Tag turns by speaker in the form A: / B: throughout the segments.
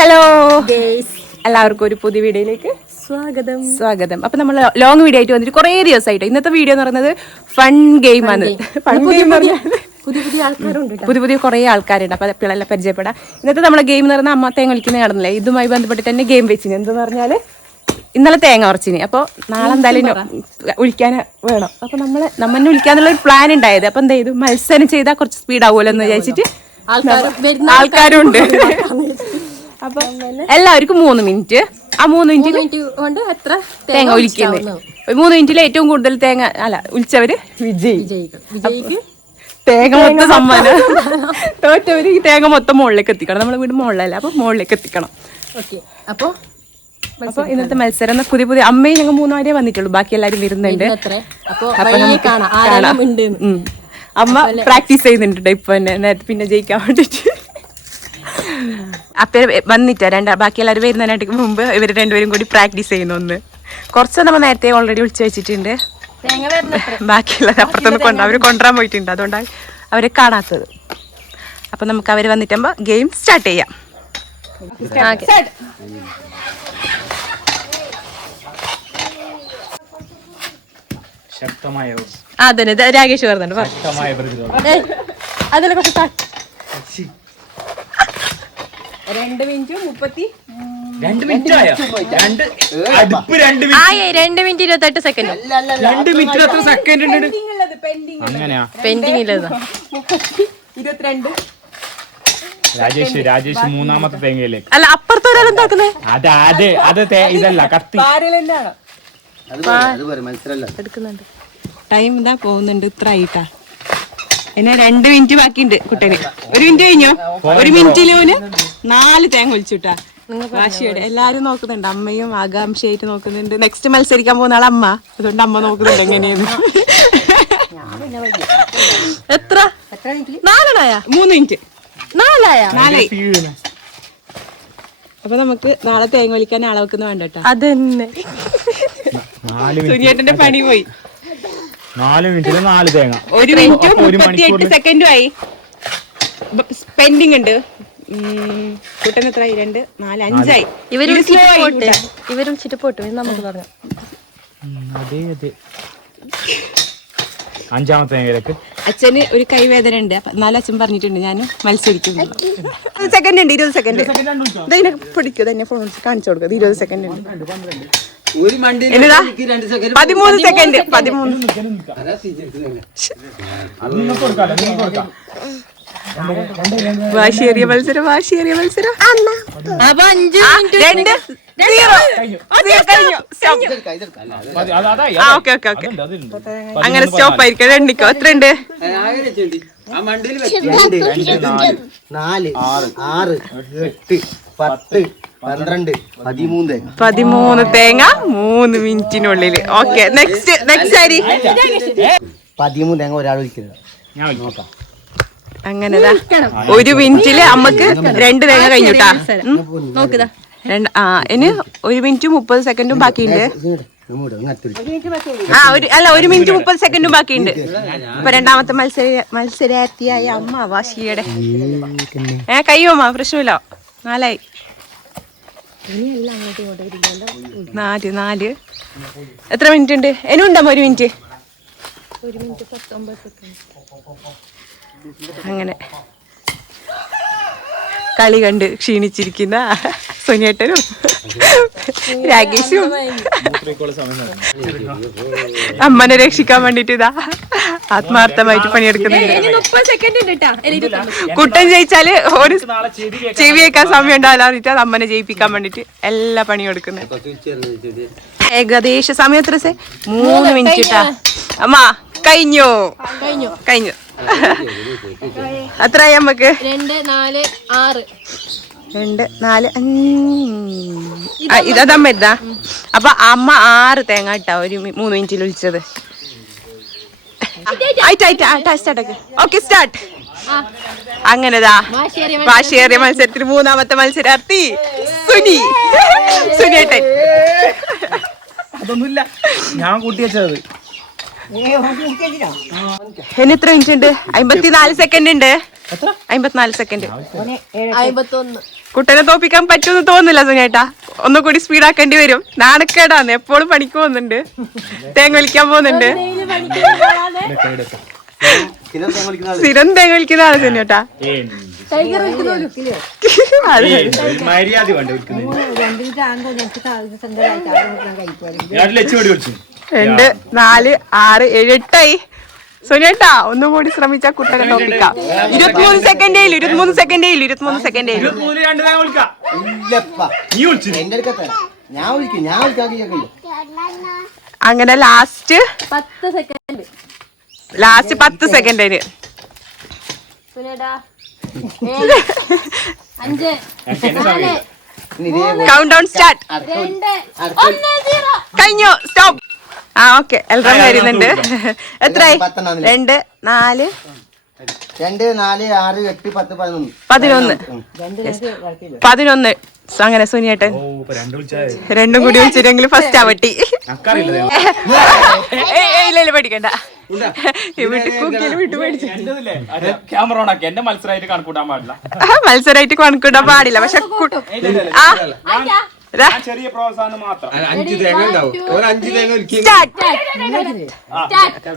A: Hello. എല്ലാവർക്കും ഒരു പുതിയ വീഡിയോയിലേക്ക്
B: സ്വാഗതം.
A: സ്വാഗതം. അപ്പൊ നമ്മൾ ലോങ് വീഡിയോ ആയിട്ട് വന്നിട്ട് കുറേ ദിവസമായിട്ട്. ഇന്നത്തെ വീഡിയോ എന്ന് പറയുന്നത് ഫൺ ഗെയിം ആണ്. ഫൺ ഗെയിം
B: പുതിയ പുതിയ ആൾക്കാരുണ്ട്.
A: പുതിയ പുതിയ കുറേ ആൾക്കാരുണ്ട്. അപ്പൊ പിള്ളേരെ പരിചയപ്പെടാം. ഇന്നത്തെ നമ്മളെ ഗെയിം എന്ന് പറഞ്ഞാൽ അമ്മ തേങ്ങ വിളിക്കുന്ന നടന്നില്ലേ ഇതുമായി ബന്ധപ്പെട്ട് തന്നെ ഗെയിം വെച്ചിന്. എന്തെന്ന് പറഞ്ഞാൽ ഇന്നലെ തേങ്ങ ഉറച്ചിന് അപ്പോൾ നാളെ എന്തായാലും ഒഴിക്കാൻ വേണം. അപ്പൊ നമ്മൾ നമ്മൾ വിളിക്കാന്നുള്ള ഒരു പ്ലാൻ ഉണ്ടായത്. അപ്പൊ എന്ത് ചെയ്തു? മത്സരം ചെയ്താൽ കുറച്ച് സ്പീഡ് ആവുമല്ലോ എന്ന് വിചാരിച്ചിട്ട് ആൾക്കാരുണ്ട്. അപ്പൊ എല്ലാവർക്കും മൂന്ന് മിനിറ്റ്. ആ മൂന്ന് മിനിറ്റ്
B: കൊണ്ട് എത്ര
A: തേങ്ങ ഒലിക്കുന്നത് മൂന്ന് മിനിറ്റിൽ ഏറ്റവും കൂടുതൽ തേങ്ങ അല്ല ഒലിച്ചവര് വിജയ്.
B: വിജയിക്കും.
A: തേങ്ങ മൊത്തം സമ്മാനം. തോറ്റവര് ഈ തേങ്ങ മൊത്തം മുകളിലേക്ക് എത്തിക്കണം. നമ്മളെ വീട് മുകളിലല്ല അപ്പൊ മുകളിലേക്ക് എത്തിക്കണം.
B: ഓക്കെ. അപ്പൊ
A: അപ്പൊ ഇന്നത്തെ മത്സരം എന്നാ പുതിയ പുതിയ അമ്മയും ഞങ്ങൾ മൂന്നാരേ വന്നിട്ടുള്ളൂ. ബാക്കി എല്ലാരും വരുന്നുണ്ട്. അമ്മ പ്രാക്ടീസ് ചെയ്യുന്നുണ്ട് ഇപ്പൊ തന്നെ. നേരത്തെ പിന്നെ ജയിക്കാൻ വേണ്ടിട്ട്. അപ്പൊ വന്നിട്ടാ രണ്ട ബാക്കി എല്ലാവരും വരുന്നതിനായിട്ട് മുമ്പ് ഇവർ രണ്ടുപേരും കൂടി പ്രാക്ടീസ് ചെയ്യുന്നു ഒന്ന്. കുറച്ച് നമ്മൾ നേരത്തെ ഓൾറെഡി വിളിച്ചു വെച്ചിട്ടുണ്ട്. ബാക്കിയുള്ളത് അപ്പുറത്തൊന്ന് കൊണ്ട് അവർ കൊണ്ടുവരാൻ പോയിട്ടുണ്ട്. അതുകൊണ്ടാണ് അവരെ കാണാത്തത്. അപ്പം നമുക്ക് അവർ വന്നിട്ടാകുമ്പോൾ ഗെയിം സ്റ്റാർട്ട് ചെയ്യാം.
C: ശക്തമായ
A: അതന്നെ. രാകേഷ് പറഞ്ഞു അതിനെ കുറച്ച് രണ്ട് മിനിറ്റ് മുപ്പത്തി
C: രണ്ട് മിനിറ്റ് ആയോ രണ്ട് അടുപ്പ് രണ്ട് മിനിറ്റ്.
B: ആയേ രണ്ട് മിനിറ്റ് ഇരുപത്തെട്ട് സെക്കൻഡ്
C: രണ്ട് മിനിറ്റ് എത്ര സെക്കൻഡ് ഉണ്ട്? അങ്ങനെയാ?
B: പെൻഡിങ് ഇല്ലതാ.
A: ഇരുപത്തിരണ്ട്.
C: രാജേഷ് രാജേഷ് മൂന്നാമത്തെ തേങ്ങയിലേക്ക്.
A: അല്ല അപ്പുറത്തെ ഒരാളെന്താക്കുന്നേ
C: അത് അത് അത് ഇതല്ല കത്തി.
B: എടുക്കുന്നുണ്ട്.
A: ടൈം ഇതാ പോകുന്നുണ്ട് ഇത്ര ആയിട്ടാ എന്നാ രണ്ട് മിനിറ്റ് ബാക്കിയുണ്ട് കുട്ടന്. ഒരു മിനിറ്റ് കഴിഞ്ഞോ? ഒരു മിനിറ്റിലോന് നാല് തേങ്ങ ഒളിച്ചുട്ടാ വാശിയുടെ. എല്ലാരും നോക്കുന്നുണ്ട്. അമ്മയും ആകാംക്ഷയായിട്ട് നോക്കുന്നുണ്ട്. നെക്സ്റ്റ് മത്സരിക്കാൻ പോകുന്ന ആൾ അമ്മ. അതുകൊണ്ട് അമ്മ നോക്കുന്നുണ്ട് എങ്ങനെയാണ് എത്ര? നാലെണ്ണായ? മൂന്ന് മിനിറ്റ്
B: നാലായ?
A: നാലായി. അപ്പൊ നമുക്ക് നാളെ തേങ്ങ വലിക്കാൻ ആളെ വെക്കുന്ന വേണ്ടട്ടോ.
B: അതന്നെ.
C: നാല് മിനിറ്റ്
A: സുനിയേട്ടന്റെ പണി പോയി.
C: നാല് മിനിറ്റിൽ നാല് തേങ്ങ.
A: ഒരു മിനിറ്റും
C: ഒരു
A: മുപ്പത്തിയെട്ട് സെക്കൻഡും ആയി. സ്പെൻഡിങ് ഉണ്ട്. കുട്ടൻ എത്ര? രണ്ട് നാല് അഞ്ചായി.
B: ഇവരും. ഇവർ വിളിച്ചിട്ട് പോട്ടെ ഇത് നമുക്ക് പറഞ്ഞു.
C: അതെ അതെ. അഞ്ചാമത്തെ
A: അച്ഛന് ഒരു കൈവേദന ഉണ്ട്. എന്നാലും അച്ഛൻ പറഞ്ഞിട്ടുണ്ട്. ഞാൻ മത്സരിക്കും സെക്കൻഡ് ഉണ്ട് ഇരുപത് സെക്കൻഡ് ഇതിനെ പിടിക്കും തന്നെ ഫോൺ കാണിച്ചു കൊടുക്കുക ഇരുപത് സെക്കൻഡ് ഉണ്ട്. പതിമൂന്ന് സെക്കൻഡ് പതിമൂന്ന്. വാശിയേറിയ മത്സരം വാശിയേറിയ മത്സരം.
B: അപ്പൊ അഞ്ച്
A: രണ്ട് അങ്ങനെ സ്റ്റോപ്പ് ആയിരിക്കും രണ്ടിക്കോ എത്ര ഉണ്ട്
D: നാല് ആറ് എട്ട് പത്ത് പന്ത്രണ്ട് പതിമൂന്ന്
A: പതിമൂന്ന് തേങ്ങ മൂന്ന് മിനിറ്റിനുള്ളിൽ ഓക്കെ നെക്സ്റ്റ് നെക്സ്റ്റ് ആരി?
D: പതിമൂന്ന് തേങ്ങ ഒരാൾ വിളിക്കുന്നത്
C: ഞാൻ നോക്കാം
A: അങ്ങനെതാ ഒരു മിനിറ്റിൽ അമ്മയ്ക്ക് രണ്ട് തേങ്ങ കഴിഞ്ഞുട്ടാ.
B: നോക്കുതാ
A: രണ്ട് ആ ഇനി ഒരു മിനിറ്റ് മുപ്പത് സെക്കൻഡും ബാക്കിയുണ്ട്. ആ ഒരു അല്ല ഒരു മിനിറ്റ് മുപ്പത് സെക്കൻഡും ബാക്കിയുണ്ട്. ഇപ്പൊ രണ്ടാമത്തെ മത്സര മത്സരാർത്ഥിയായ അമ്മ വാശിയുടെ. ഏ കയ്യോ അമ്മ? പ്രശ്നമില്ല. നാലായി. നാല് നാല്. എത്ര മിനിറ്റ് ഉണ്ട്? ഇനി ഉണ്ടമ്മ ഒരു മിനിറ്റ് അങ്ങനെ കളി കണ്ട് ക്ഷീണിച്ചിരിക്കുന്ന സുനിയേട്ടനും രാകേഷും അമ്മനെ രക്ഷിക്കാൻ വേണ്ടിട്ട് ഇതാ ആത്മാർത്ഥമായിട്ട് പണിയെടുക്കുന്നുണ്ട്. കുട്ടൻ ജയിച്ചാൽ ഒരു
C: ചെവി കേൾക്കാം.
A: ചെവി കേൾക്കാൻ സമയം ഉണ്ടാവില്ല അത് അമ്മനെ ജയിപ്പിക്കാൻ വേണ്ടിട്ട് എല്ലാ പണിയും എടുക്കുന്നത് ഏകദേശ സമയം എത്ര സെ? മൂന്ന് മിനിറ്റ് ഇട്ടാ അമ്മ കഴിഞ്ഞു.
B: കഴിഞ്ഞു.
A: കഴിഞ്ഞു നമുക്ക്
B: രണ്ട് നാല് ആറ്.
A: രണ്ട് നാല് ഇതാ അമ്മ അപ്പൊ അമ്മ ആറ് തേങ്ങ ഇട്ടാ ഒരു മൂന്ന് മിനിറ്റിൽ ഒഴിച്ചത് സ്റ്റാർട്ട് ഓക്കെ സ്റ്റാർട്ട് അങ്ങനെതാ
B: വാശിയേറിയ
A: വാശിയേറിയ മത്സരത്തിൽ മൂന്നാമത്തെ മത്സരാർത്ഥി സുനി. സുനിയേട്ടൻ
C: അതൊന്നുമില്ല. ഞാൻ കൂട്ടി വെച്ചത്.
A: ഇനി എത്ര മിനിറ്റ് ഉണ്ട് അമ്പത്തിനാല് സെക്കൻഡ് ഉണ്ട് അമ്പത്തിനാല് സെക്കൻഡ് കുട്ടനെ തോപ്പിക്കാൻ പറ്റുമെന്ന് തോന്നുന്നില്ല സുനേട്ടാ ഒന്നുകൂടി സ്പീഡാക്കേണ്ടി വരും നാണക്കേടാന്ന് എപ്പോഴും പണിക്ക് പോകുന്നുണ്ട് തേങ്ങ വലിക്കാൻ പോകുന്നുണ്ട്
D: സ്ഥിരം തേങ്ങ
A: വിളിക്കുന്നതാണ് വലിക്കുന്ന ആൾ സുനേട്ടാ
C: മര്യാദ വേണ്ട ഞാൻ ലക്ഷ്യം വിളിച്ചു
A: രണ്ട് നാല് ആറ് ഏഴ് എട്ടായി. സുനേട്ടാ ഒന്നുകൂടി ശ്രമിച്ചാ കുട്ടനെ തോപ്പിക്കാം ഇരുപത്തിമൂന്ന് സെക്കൻഡ് ആയില്ല ഇരുപത്തിമൂന്ന് സെക്കൻഡ് ആയില്ല ഇരുപത്തിമൂന്ന് സെക്കൻഡ് അങ്ങനെ ലാസ്റ്റ്
B: പത്ത് സെക്കൻഡ്.
A: ലാസ്റ്റ് പത്ത് സെക്കൻഡിന് കൗണ്ട് ഡൗൺ സ്റ്റാർട്ട്
B: രണ്ട് ഒന്ന് സീറോ.
A: കഴിഞ്ഞു. സ്റ്റോപ്പ് ആ ഓക്കെ. എല്ലാം വരുന്നുണ്ട്. എത്രയായി? രണ്ട് നാല്.
D: രണ്ട് നാല് ആറ് എട്ട് പത്ത് പതിനൊന്ന്.
A: പതിനൊന്ന്. പതിനൊന്ന്. അങ്ങനെ സുനിയേട്ടൻ.
C: രണ്ട്
A: കൂടി വിളിച്ചിട്ടെങ്കിൽ ഫസ്റ്റ് ആവട്ടി ഇല്ല
C: എന്റെ മത്സരമായിട്ട് കണക്കൂട്ടാൻ പാടില്ല.
A: മത്സരമായിട്ട് കണക്കിടാൻ പാടില്ല. പക്ഷെ ആ.
C: ചെറിയ പ്രോത്സാഹനം മാത്രം.
E: അഞ്ച് തേങ്ങ ഉണ്ടാവും. ഒരു അഞ്ച് തേങ്ങ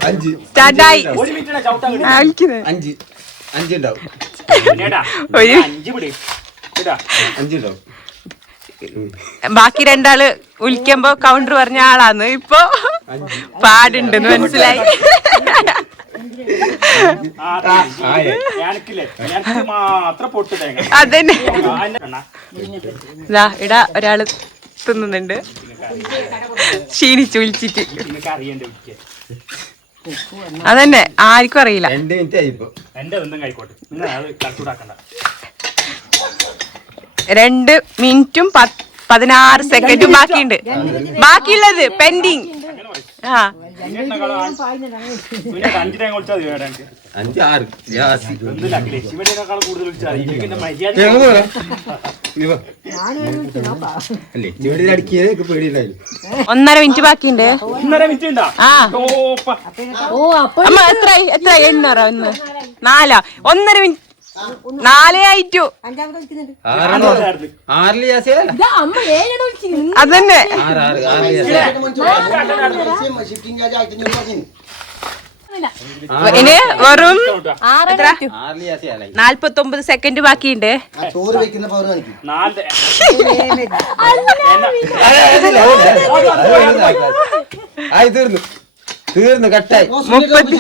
E: അഞ്ച്.
C: ഒരു മിനിറ്റ് ചവിട്ടാ
E: അഞ്ച്. അഞ്ച് ഉണ്ടാവും.
A: ഒരു
C: അഞ്ച് പിടി. ഇതാ.
E: അഞ്ച് ഉണ്ടാവും.
A: ബാക്കി രണ്ടാൾ വിളിക്കുമ്പോ കൗണ്ടർ പറഞ്ഞ ആളാന്ന്. ഇപ്പൊ പാടുണ്ടെന്ന് മനസ്സിലായി.
C: ഞാനക്കില്ലേ എനിക്ക് മാത്രം പൊട്ട് തേങ്ങ
A: അതന്നെ ഇടാ ഒരാൾ തിന്നുന്നുണ്ട്. ക്ഷീണിച്ചു വിളിച്ചിട്ട്. അതന്നെ ആർക്കും അറിയില്ല.
E: രണ്ട് മിനിറ്റ്
A: പതിനാറ് സെക്കൻഡും ബാക്കിയുണ്ട്. ബാക്കിയുള്ളത് പെൻഡിങ് ആ.
C: അഞ്ച്
E: ആറ്
A: ഒന്നര മിനിറ്റ് ബാക്കിയുണ്ട്.
C: ഒന്നര മിനിറ്റ് ഉണ്ടാ?
A: ആ.
C: ഓപ്പ
B: ഓ അപ്പൊ.
A: എത്ര എത്ര എണ്ണൂറ? ഒന്ന്. നാലാ? ഒന്നര മിനിറ്റ് നാലേ ആയിട്ടു അതന്നെ ഇനി വെറും നാല്പത്തി ഒമ്പത് സെക്കൻഡ് ബാക്കിയുണ്ട്
E: തീർന്നു കട്ടായി
A: മുപ്പത്തി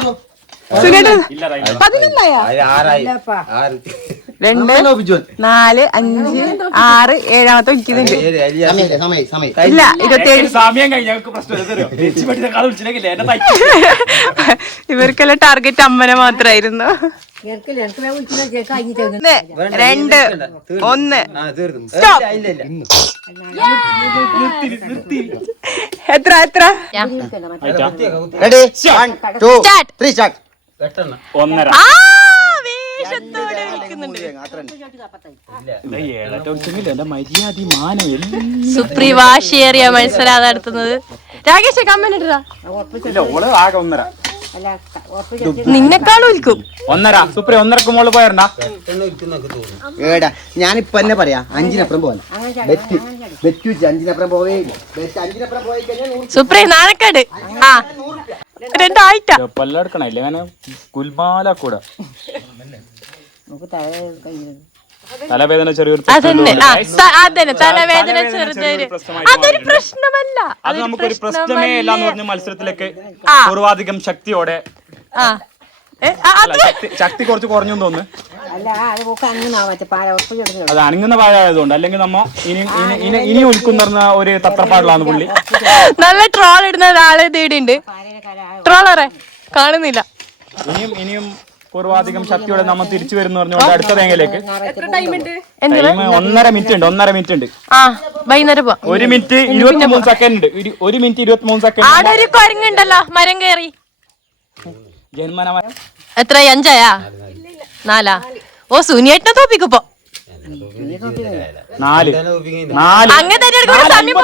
A: രണ്ട് നാല് അഞ്ച് ആറ് ഏഴാമത്തെ വിളിക്കുന്നുണ്ട്.
E: ഏഴ് അലിയാ
D: സമയം സമയം സമയം
A: ഇല്ല. ഇരുപത്തിയേഴ് ഇവർക്കെല്ലാം ടാർഗറ്റ് അമ്മനെ മാത്രമായിരുന്നു ഒന്ന് രണ്ട് ഒന്ന്. എത്ര എത്ര?
D: റെഡി സ്റ്റാർട്ട്
C: ഒന്നര.
A: സുപ്രീവാശിയേറിയ മത്സരം നടത്തുന്നത്. രാകേഷ്
C: ഓൾ ആകെ ഒന്നര.
A: നിന്നെക്കാളും
C: ഒന്നര. സുപ്രിയ ഒന്നരക്ക് മോൾ പോയരണ്ടാ
D: ഏടാ ഞാനിപ്പൊ തന്നെ പറയാ അഞ്ചിനപ്പുറം പോവാനപ്പുറം ബെറ്റ് ബെറ്റ് വെച്ച് അഞ്ചിനപ്പുറം പോവേ ഇല്ല. ബെറ്റ് അഞ്ചിനപ്പുറം പോയി കഴിഞ്ഞാൽ നൂറ്
A: സുപ്രീം നാണക്കേട്. ആ. രണ്ടായിട്ടാ.
C: പല്ല എടുക്കണ ഇല്ല? അങ്ങനെ കുൽമാല കൂടെ തലവേദന ചെറിയൊരു
A: അതന്നെ ആ അതന്നെ. തലവേദന ചെറുതൊരു അതൊരു പ്രശ്നമല്ല.
C: അത് നമുക്കൊരു പ്രശ്നമേ ഇല്ല എന്ന് പറഞ്ഞ മത്സരത്തിലേക്ക്. പൂർവാധികം ശക്തിയോടെ അല്ല, ശക്തി കുറച്ച് കുറഞ്ഞു തോന്നുന്നു.
F: അല്ല അത് അണിങ്ങുന്ന പാഴ ആയതുകൊണ്ട്
C: അത് അനങ്ങുന്ന പാഴായതുകൊണ്ട് അല്ലെങ്കിൽ നമ്മ ഇനി ഇനി ഇനി ഒലിക്കുന്ന ഒരു തത്രപ്പാടിലാണ് പുള്ളി.
A: നല്ല ട്രോൾ ഇടുന്ന ഒരാളെ തേടിണ്ട് ട്രോളറെ കാണുന്നില്ല.
C: ഇനിയും ഇനിയും പൂർവാധികം ശക്തിയോടെ നമ്മൾ തിരിച്ചു വരുന്നു പറഞ്ഞുകൊണ്ട് അടുത്ത തേങ്ങയിലേക്ക് ടൈം ഒന്നര മിനിറ്റ് ഉണ്ട് ഒന്നര മിനിറ്റ് ഉണ്ട്.
A: ആ വൈകുന്നേരം പോവാം
C: ഒരു മിനിറ്റ് ഇരുപത്തി മൂന്ന് സെക്കൻഡ് ഉണ്ട്. ഒരു- ഒരു മിനിറ്റ് ഇരുപത്തി മൂന്ന് സെക്കൻഡ്
A: ആടെ ഒരു കുരങ്ങുണ്ടല്ലോ മരം കയറി
C: ജന്മനമായ
A: എത്ര അഞ്ചായാ? നാലാ? ഓ സുനിയേട്ടനെ തോപ്പിക്കുപ്പോ
C: നാല്. നാല്.
A: അങ്ങനെ തന്നെ സമയം!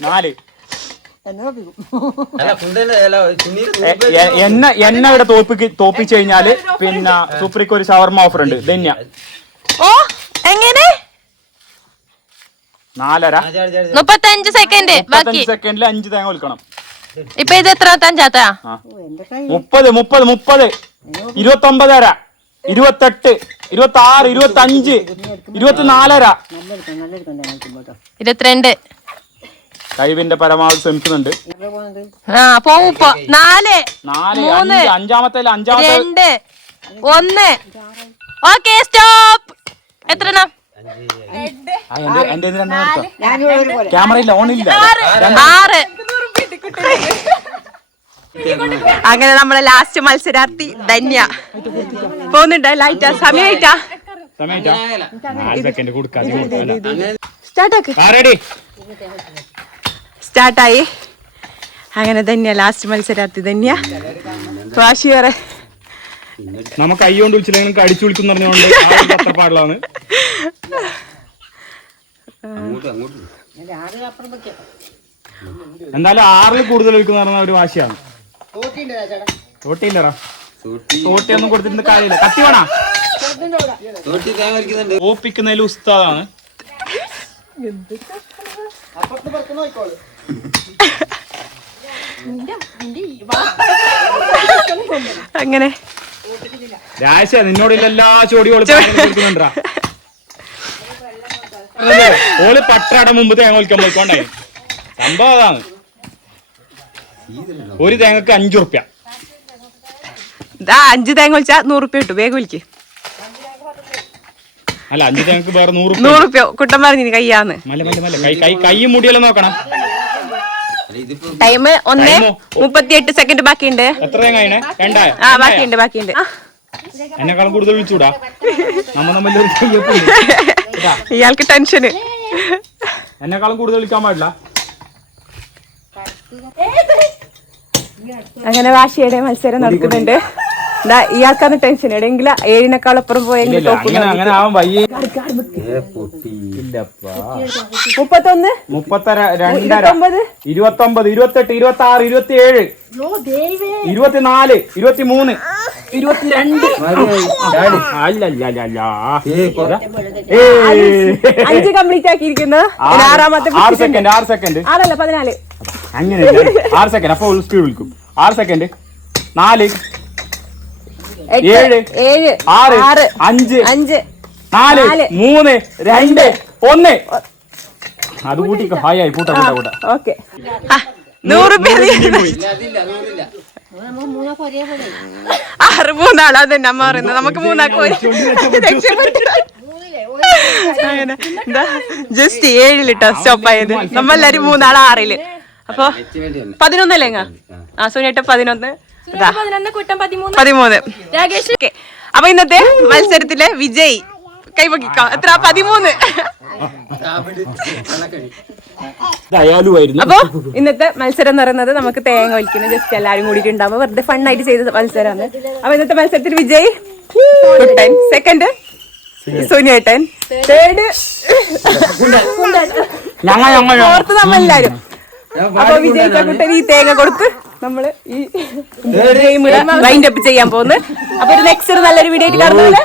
C: നാല്.
F: എന്ന്
C: എന്നെ എന്നെ ഇവിടെ തോപ്പിക്ക് തോപ്പിച്ചു കഴിഞ്ഞാൽ പിന്നെ സൂപ്രിക്ക് ഒരു ഷവർമ ഓഫർ ഉണ്ട്. ധന്യ.
A: ഓ എങ്ങനെ?
C: നാലര.
B: മുപ്പത്തഞ്ച് സെക്കൻഡ്. ബാക്കി.
C: സെക്കൻഡിൽ അഞ്ച് തേങ്ങ വിൽക്കണം
B: ഇപ്പൊ ഇത് എത്ര അഞ്ചാത്ത
C: മുപ്പത് മുപ്പത് മുപ്പത്. ഇരുപത്തൊമ്പതര. ഇരുപത്തെട്ട്. ഇരുപത്തി ആറ് ഇരുപത്തി അഞ്ച്
F: ഇരുപത്തി നാലര
B: ഇരുപത്തിരണ്ട്.
C: കഴിവിന്റെ പരമാവധി ശ്രമിക്കുന്നുണ്ട്.
B: ആ നാല്
C: നാല്
B: മൂന്ന്,
C: അഞ്ചാമത്തെ അഞ്ചാമത്തെ
B: രണ്ട് ഒന്ന്. Okay stop. എത്ര എണ്ണം?
C: ആ, എന്റെ എന്റെ ഇത് രണ്ടെണ്ണം എടുത്തോ.
F: ഞാനിവിടെ ഒരു പോലെ.
C: ക്യാമറ ഇല്ല ഓൺ ഇല്ല.
B: ആറ്.
A: അങ്ങനെ നമ്മളെ ലാസ്റ്റ് മത്സരാർത്ഥി ധന്യ. പോകുന്നുണ്ടോ? ലൈറ്റാ
C: സമയായിട്ടാ കൊടുക്കാതെ
A: സ്റ്റാർട്ടാക്ക്
C: റെഡി
A: സ്റ്റാർട്ടായി. അങ്ങനെ തന്നെയാ ലാസ്റ്റ് മത്സരാർത്ഥി തന്നെയാ വാശി വേറെ.
C: നമുക്ക് അയ്യോണ്ട് അടിച്ചു വിളിക്കുന്ന പറഞ്ഞുകൊണ്ട് എന്തായാലും ആറിൽ കൂടുതൽ വിൽക്കുന്ന പറഞ്ഞ ഒരു വാശിയാണ്. തോട്ടിയില്ലടാ കൊടുത്തിട്ട് കാര്യമില്ല. കത്തി വേണ? ഓപ്പിക്കുന്നതിൽ ഉസ്താദാണ്.
D: അപ്പുറത്ത്
A: അങ്ങനെ.
C: രാശ നിന്നോട് എല്ലാ ചോടി. കൊടുക്കുന്നുണ്ടാ ഓൾ പട്ടട മുമ്പ് തേങ്ങ ഒലിക്കാൻ പോയിക്കൊണ്ടേ. സംഭവം അതാണ്. ഒരു തേങ്ങക്ക് അഞ്ചു റുപ്യ
A: ഇതാ അഞ്ച് തേങ്ങ വിളിച്ചാ നൂറ് റുപ്യ കിട്ടും. വേഗം വിളിക്ക്
C: അല്ല അഞ്ചു തേങ്ങക്ക് വേറെ നൂറ് റുപ്യ
A: നൂറ് റുപ്യ കുട്ടൻ പറഞ്ഞു കയ്യാന്ന്.
C: മല്ല മല്ല മല്ല. കൈ കൈ കൈ മുടിയെല്ലാം നോക്കണം.
A: ടൈം ഒന്ന്? മുപ്പത്തിയെട്ട് സെക്കൻഡ് ബാക്കിയുണ്ട്.
C: എത്ര തേങ്ങ അതിനെ രണ്ടായ?
A: ആ ബാക്കിയുണ്ട് ബാക്കിയുണ്ട്.
C: എന്നെക്കാളും കൂടുതൽ വിളിച്ചൂടാ? നമ്മ?
A: ഇയാൾക്ക് ടെൻഷന്
C: എന്നെക്കാളും കൂടുതൽ വിളിക്കാൻ പാടില്ല.
A: അങ്ങനെ വാശിയുടെ മത്സരം നടക്കുന്നുണ്ട്. ഇയാൾക്കാണ് ടെൻഷൻ എവിടെയെങ്കിലും ഏഴിനേക്കാൾ അപ്പുറം പോയെങ്കിൽ മുപ്പത്തൊന്ന്? ഇരുപത്തൊമ്പത്?
C: ഇരുപത്തെട്ട് ഇരുപത്തി ആറ് ഇരുപത്തി ഏഴ് ഇരുപത്തിനാല് ഇരുപത്തിമൂന്ന്. ഇരുപത്തിരണ്ട്.
A: അഞ്ച് കംപ്ലീറ്റ് ആക്കിയിരിക്കുന്നത് ഇനി ആറാമത്തെ
C: ആറ് സെക്കൻഡ് ആറ് സെക്കൻഡ്
A: ആറല്ല പതിനാല്.
C: അങ്ങനെ ആറ് സെക്കൻഡ് അപ്പൊ സ്പീഡ് വിളിക്കും. ആറ് സെക്കൻഡ് നാല്. ഏഴ്
A: ഏഴ്
C: ആറ്
A: ആറ്
C: അഞ്ച്
A: അഞ്ച്
C: നാല്. മൂന്ന് രണ്ട് ഒന്ന്. അത് കൂട്ടിക്കോ ഹായ് ആയി കൂട്ട കൂട്ട
A: ഓക്കെ. നൂറ് പേര്
F: മൂന്നൊക്കെ
A: ആറ് മൂന്നാൾ അതന്നെ അമ്മ പറയുന്നത്. നമുക്ക് മൂന്നാൾക്ക് ജസ്റ്റ് ഏഴിലിട്ടോ സ്റ്റോപ്പ് ആയത്. നമ്മളെല്ലാരും മൂന്നാൾ ആറിൽ. അപ്പൊ പതിനൊന്നല്ലേ ആ സുനിയേട്ട പതിനൊന്ന്. പതിമൂന്ന്. രാകേഷ്. അപ്പൊ ഇന്നത്തെ മത്സരത്തിലെ വിജയ് കൈപൊക്കിക്കോ. എത്ര? പതിമൂന്ന്. അപ്പൊ ഇന്നത്തെ മത്സരം എന്ന് പറയുന്നത് നമുക്ക് തേങ്ങ വലിക്കുന്ന ജസ്റ്റ് എല്ലാരും കൂടിയിട്ട് ഉണ്ടാവുമ്പോ വെറുതെ ഫണ്ണായിട്ട് ചെയ്ത മത്സരമാണ്. അപ്പൊ ഇന്നത്തെ മത്സരത്തിൽ വിജയ് കുട്ടൻ. സെക്കൻഡ് സുനിയേട്ടൻ തേർഡ്
C: ഞങ്ങൾ ഓർത്ത്
A: ഫോർത്ത് നമ്മളെല്ലാരും. അപ്പൊ വിജയ് കുട്ടൻ ഈ തേങ്ങ കൊടുത്ത് നമ്മൾ ഈ വൈൻഡ് അപ്പ് ചെയ്യാൻ പോകുന്നത്. അപ്പൊ ഒരു നെക്സ്റ്റ് നല്ലൊരു വീഡിയോ ആയിട്ട് കാണുന്നത്